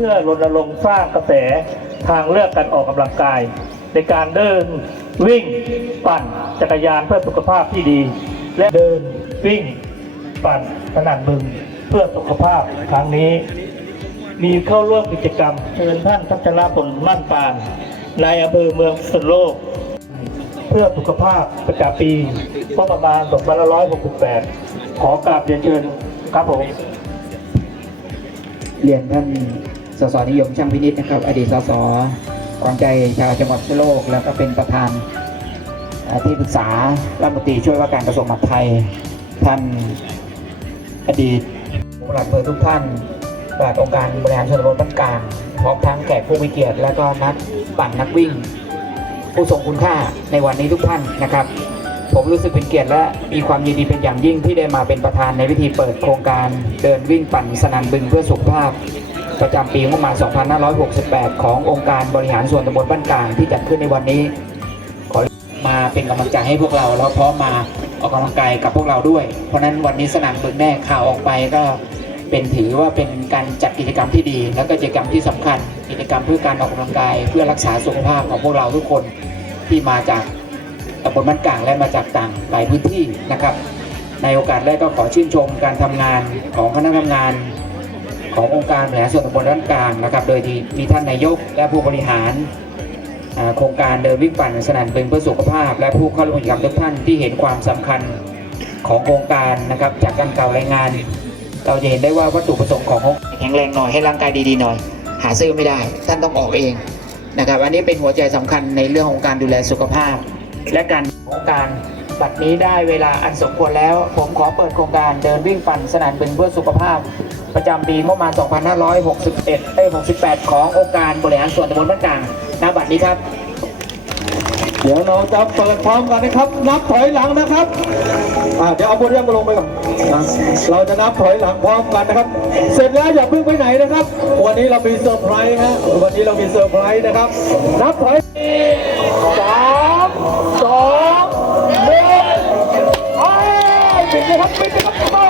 พื่อรณรงค์สร้างกระแสทางเลือกการออกกำลังกาย ในการเดินวิ่งปั่นจักรยานเพื่อสุขภาพที่ดี และเดินวิ่งปั่นสนั่นบึงเพื่อสุขภาพครั้งนี้ มีเข้าร่วมกิจกรรมเชิญท่านพัชรพลมั่นปานนายอำเภอเมืองสุโลก เพื่อสุขภาพประจำปีงบประมาณ2568 ขอกราบเรียนเชิญครับผม เรียนท่าน สสนิยมช่างพินิจนะครับ อดีตสสขวัญใจชาวจังหวัดโลก แล้วก็เป็นประธานที่ปรึกษารัฐมนตรีช่วยว่าการกระทรวงมหาดไทย ท่านอดีตผู้หลักอำเภอทุกท่านปลัดองค์การบริหารส่วนตำบลบ้านกลางพร้อมทั้งแขกผู้มีเกียรติ และก็นักปั่นนักวิ่ง ผู้ทรงคุณค่าในวันนี้ทุกท่านนะครับ ผมรู้สึกเป็นเกียรติและมีความยินดีเป็นอย่างยิ่งที่ได้มาเป็นประธานในพิธีเปิดโครงการเดินวิ่งปั่นสนันบึงเพื่อสุขภาพ ประจำปีงบประมาณ 2568 ขององค์การบริหารส่วนตำบลบ้านกลางที่จัดขึ้นในวันนี้ ขอมาเป็นกำลังใจให้พวกเราแล้วพร้อมมาออกกำลังกายกับพวกเราด้วย เพราะฉะนั้นวันนี้สนามบึงแน่ข่าวออกไปก็เป็นถือว่าเป็นการจัดกิจกรรมที่ดี แล้วก็กิจกรรมที่สำคัญ กิจกรรมเพื่อการออกกำลังกาย เพื่อรักษาสุขภาพของพวกเราทุกคนที่มาจากตำบลบ้านกลางและมาจากต่างหลายพื้นที่นะครับ ในโอกาสแรกก็ขอชื่นชมการทำงานของคณะทำงาน ขององค์การบริหารส่วนตำบลด้านกลางนะครับ โดยที่มีท่านนายกและผู้บริหารโครงการเดินวิ่งปั่นสนันเป็นเพื่อสุขภาพ และผู้เข้าร่วมกิจกรรมทุกท่านที่เห็นความสำคัญของโครงการนะครับจากการกล่าวรายงาน เราจะเห็นได้ว่าวัตถุประสงค์ของโครงแข็งแรงหน่อยให้ร่างกายดีๆหน่อย หาซื้อไม่ได้ ท่านต้องออกเองนะครับอันนี้เป็นหัวใจสำคัญในเรื่องของการดูแลสุขภาพ และการของการบัดนี้ได้เวลาอันสมควรแล้ว ผมขอเปิดโครงการเดินวิ่งปั่นสนานบึงเพื่อสุขภาพ ประจำปีงบประมาณ 2561เอ้ย68 ขององค์การบริหารส่วนตำบลบ้านกลางณบัดนี้ครับ เดี๋ยวเราจะเปิดพร้อมกันนะครับ นับถอยหลังนะครับอ่าเดี๋ยวเอาบทเรียนมาลงไปก่อนนะเราจะนับถอยหลังพร้อมกันนะครับ เสร็จแล้วอย่าเพิ่งไปไหนนะครับ วันนี้เรามีเซอร์ไพรส์ฮะวันนี้เรามีเซอร์ไพรส์นะครับ นับถอยสามสองหนึ่งไปปิดเลยครับปิดเลยครับ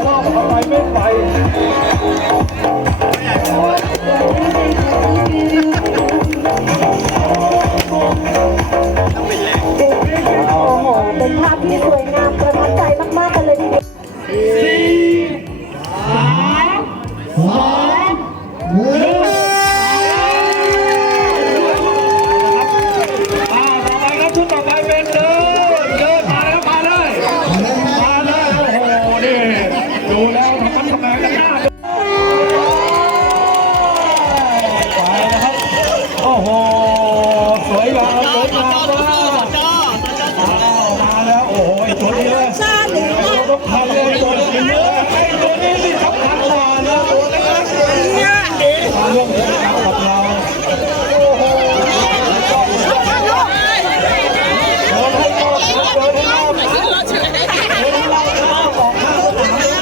บ กข้างสนาม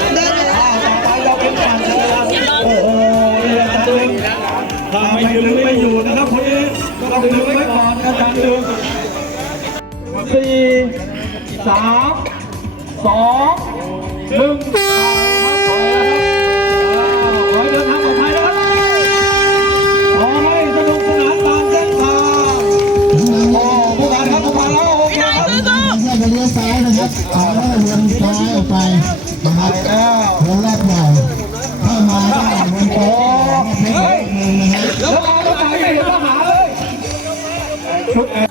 อ่าต่อไปเราเป็นฝั่งเดินโอ้โหเรียนดึงถ้าไม่ดึงไม่อยู่นะครับคนนี้ต้องดึงไว้ก่อนอาจารย์ดึงสี่สามสองหนึ่งไปครับถอยแล้วครับอ่าขอให้เดินทางปลอดภัยนะครับขอให้สนุกสนานตามเส้นทางโอ้ผู้การครับผู้การแล้วโอเคครับไม่ใช่จะเลี้ยวซ้ายนะครับเอาแล้ววนซ้ายออกไปนะครับวนรอบใหญ่ถ้ามาได้วนโค้งไม่ใช่มือนะครับแล้วมาแล้วไหนไม่เห็นทหาเลยชุด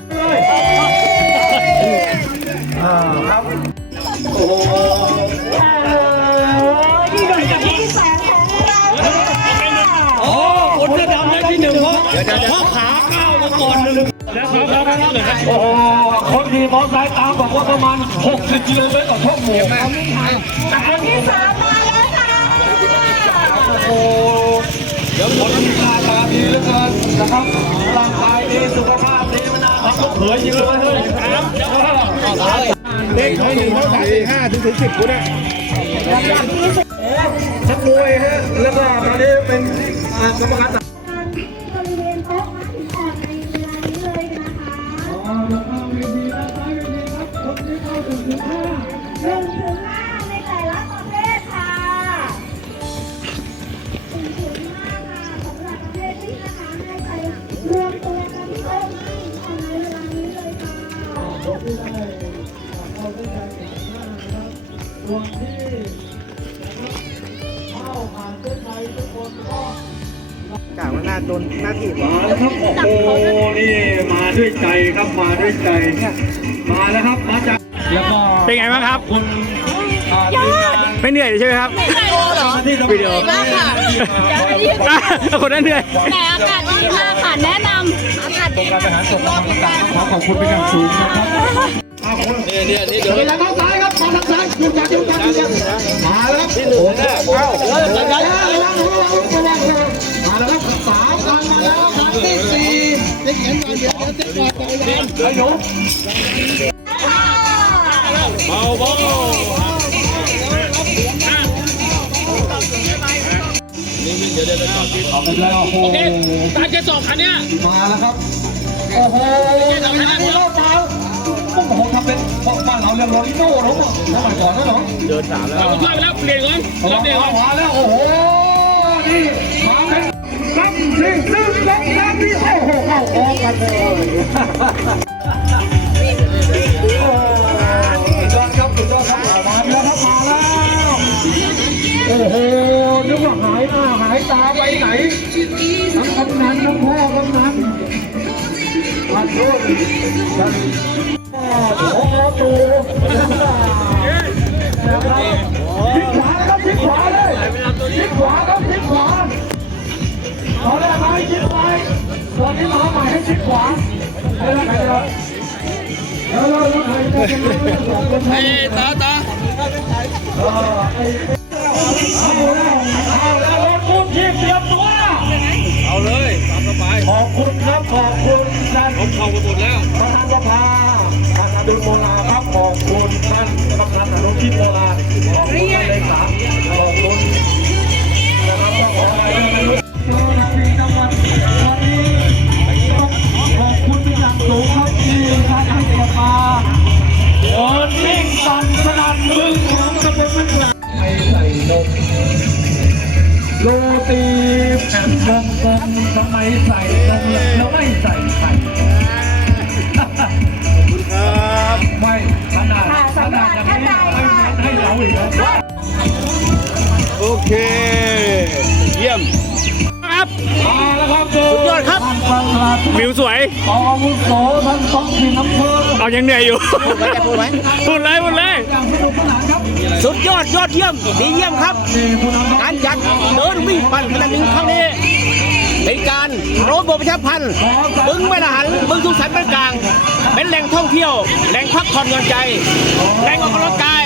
ที่หนึ่งเพราะเพราะขาก้าวมาก่อนหนึ่งแล้วครับโอ้โหคนขี่มอเตอร์ไซค์ตามบอกว่าประมาณ 60กิโลเมตรต่อชั่วโมงอันที่สามมาแล้วค่ะโอ้เดี๋ยวคนที่หน้าตาดีเหลือเกินนะครับร่างกายดีสุขภาพดีมันน่ารักเผยยิงเลยเฮ้ยครับเด็กเขาอยู่เขาใส่ห้าถึงถึงสิบกูเนี่ยนักมวยฮะ แล้วก็ตอนนี้เป็นกรรมการบริ มาแล้วครับโอ้โหนี่มาด้วยใจครับมาด้วยใจ มาแล้วครับมาจากแล้วก็เป็นไงบ้างครับ คุณอ่าทีมงานไม่เหนื่อยใช่ไหมครับที่ทำวิดีโอ มากค่ะอะคนนั้นเหนื่อย แต่อากาศดีมากค่ะแนะนำอากาศดีการทหารส่งกำลังต่างๆขอขอบคุณเป็นอย่างสูงนะครับเนี่ยเนี่ยนี่เดี๋ยวแล้วซ้ายครับมาทางซ้ายยืนกันยืนกันยืนกันมาแล้วที่หนึ่งแน่เอ้าเฮ้ยระวังระวั มาเดี๋ยวเดี๋ยวเดี๋ยวเดี๋ยวเดี๋ยวเดี๋ยวเบาเบาเดี๋ยวเดี๋ยวเดี๋ยวเอาไปเลยโอ้โหตาจสองคันเนี้ยมาแล้วครับ โอ้โหยังไงนี่รอบเปล่าโอ้โหทำเป็นบ้านเราเรียกโรลิโน่หรอเนาะสมัยก่อนนะเนาะเราช่วยไปแล้วเปลี่ยนก่อนเอาเราเปลี่ยนก่อนมาแล้ว โอ้โห นี่ มาเป็น ซ้ำซึ่ซึ่งซ้ำซ้ำนี่โอ้โหเข้าโค้กันเลยยอดครับสุดยอดครับมาแล้วครับมาแล้วโอ้โหนึกว่าหายหน้าหายตาไปไหนทั้งกำนันทั้งพ่อกำนันมาดูท่านโอ้โหดูชิดขวาครับชิดขวาเลยชิดขวาครับชิดขวา ตอนแรกมาให้ชิดซ้ายตอนนี้มาใหม่ให้ชิดขวาเดี๋ยวเราเดี๋ยวเราใครจะเป็นเรื่องของคนไทยตาตาเอาล้วรถกู้ชีพเตรียมตัวเอาเลยตามสบายขอบคุณครับขอบคุณท่านผมเข้าไปหมดแล้วประธานสภาท่านอดุลโมลาครับขอบคุณท่านกำนันอนุชิตโมลาขอบคุณ โรตีแผ่นกลงกลมทำไมใส่นมแล้วไม่ใส่ไข่ วิวสวยอาวุโสท่านต้องถิ่นอำเภอเอายังเหนื่อยอยู่ พูดไหมพูดไหมพูดเลยพูดเลยอย่างสนุกสนานครับสุดยอดยอดเยี่ยมดีเยี่ยมครับนี่ผู้นำการจัดเดินวิ่งปั่นขนาดนี้ครั้งนี้เป็นการโรบประชาพันธ์บึงแม่ละหันบึงสุขสันต์เป็นกลาง เป็นแหล่งท่องเที่ยว แหล่งพักผ่อนหย่อนใจ แหล่งออกกำลังกาย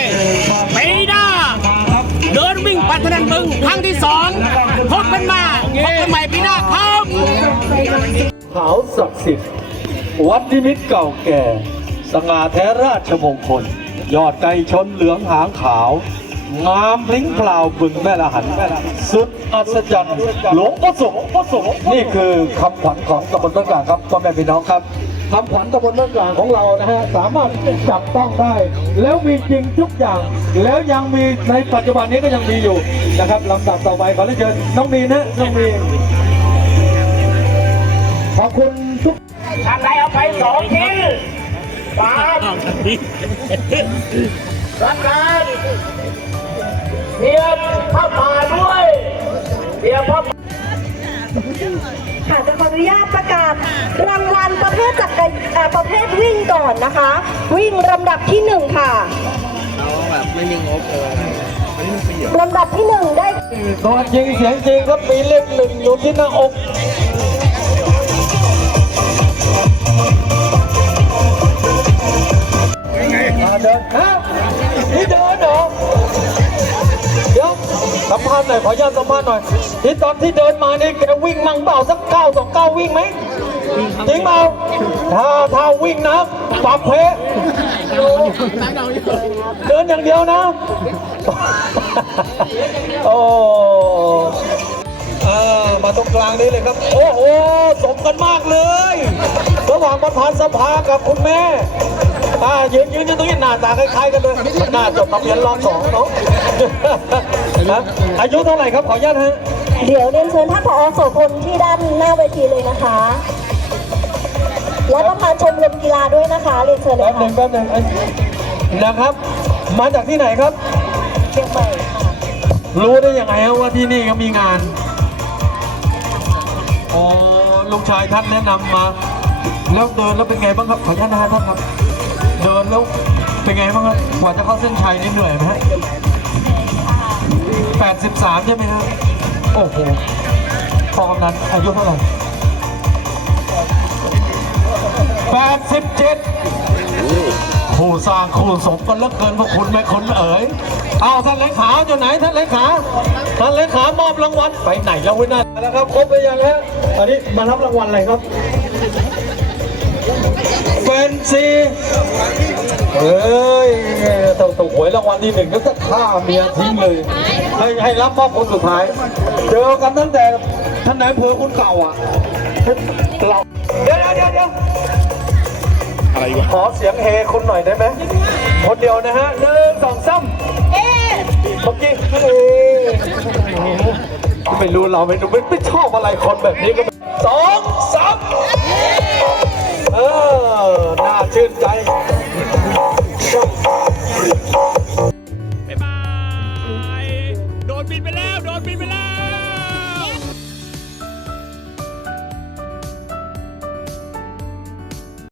ปีหน้ามาครับเดินวิ่งปั่นถนนบึงครั้งที่สองพบกันมาพบกันใหม่ปีหน้าครับ ขาวศักดิ์สิทธิ์ วัดนิมิตเก่าแก่ สง่าแท้ราชมงคล ยอดไก่ชนเหลืองหางขาว งามพลิ้งพลาวบึงแม่ละหัน สุดอัศจรรย์หลวงพ่อสงฆ์พ่อสงฆ์นี่คือคำขวัญของตำบลต้นกลางครับพ่อแม่พี่น้องครับคำขวัญตำบลต้นกลางของเรานะฮะสามารถจับต้องได้ แล้วมีจริงทุกอย่าง แล้วยังมีในปัจจุบันนี้ก็ยังมีอยู่นะครับลำดับต่อไปขอเรียนเชิญน้องมีนะน้องมี อบคุณทุกทางไหนเอาไปสองชิ้นสามรักกันเตรียมผ้าป่าด้วยเตรียมผ้าค่ะจะขออนุญาตประกาศรางวัลประเภทจักรประเภทวิ่งก่อนนะคะ วิ่งลำดับที่หนึ่งค่ะลำดับที่หนึ่งได้ตัวจริงเสียงจริงครับมีเลขหนึ่งอยู่ที่หน้าอก เดินฮะนี่เดินเหรอเดี๋ยวสัมภาษณ์หน่อยขออนุญาตสัมภาษณ์หน่อยที่ตอนที่เดินมานี่แกวิ่งมั่งเปล่าสักเก้าสองเก้าวิ่งไหมจริงเปล่าถ้าถ้าวิ่งนะปรับเพะเดินอย่างเดียวนะ โอ้มาตรงกลางนี้เลยครับ โอ้โหสมกันมากเลย ระหว่างประธานสภากับคุณแม่ อ่ายืนยืนอยู่ตรงนี้หน้าตาคล้ายๆกันเลยหน้าจบทะเบียนรอบสองเนาะนะอายุเท่าไหร่ครับขออนุญาตฮะเดี๋ยวเรียนเชิญท่านผอโสพลที่ด้านหน้าเวทีเลยนะคะ และประธานชมรมกีฬาด้วยนะคะเรียนเชิญเลแป๊ยบหนึ่ค่ะงแป๊บหนึ่งเอ้ยนะครับ มาจากที่ไหนครับ เชียงใหม่ค่ะรู้ได้ยังไงฮะว่าที่นี่ก็มีงานอ๋อลูกชายท่านแนะนำมา แล้วเดินแล้วเป็นไงบ้างครับขออนุญาตนะฮะท่านครับ เดินแล้วเป็นไงบ้างครับกว่าจะเข้าเส้นชัยนี่เหนื่อยไหมฮะแปดสิบสามใช่ไหมฮะโอ้โหพอกำนันอายุเท่าไหร่แปดสิบเจ็ดคู่สร้างคู่สมกันเลือเกินพวกคุณแม่คนเอ๋ยเอาท่านเลขาอยู่ไหนท่านเลขาท่านเลขามอบรางวัลไปไหนแล้วเว้ยนั่นแล้วครับครบไปยังฮะอันนี้มารับรางวัลอะไรครับ เฟนซีเอ้ยต้องถูกหวยรางวัลที่หนึ่งก็จะฆ่าเมียทิ้งเลย ให้ให้รับมอบคนสุดท้าย เจอกันตั้งแต่ท่านนายอำเภอคนเก่าอะเราเดี๋ยวเดี๋ยวเดี๋ยวอะไรวะขอเสียงเฮคุณหน่อยได้ไหมคนเดียวนะฮะหนึ่งสองสามเมื่อกี้เอไม่รู้เราไม่รู้ไม่ไม่ชอบอะไรคนแบบนี้ก็ไม่สองสาม เออ น่าชื่นใจบ๊ายบาย โดนปิดไปแล้ว โดนปิดไปแล้ว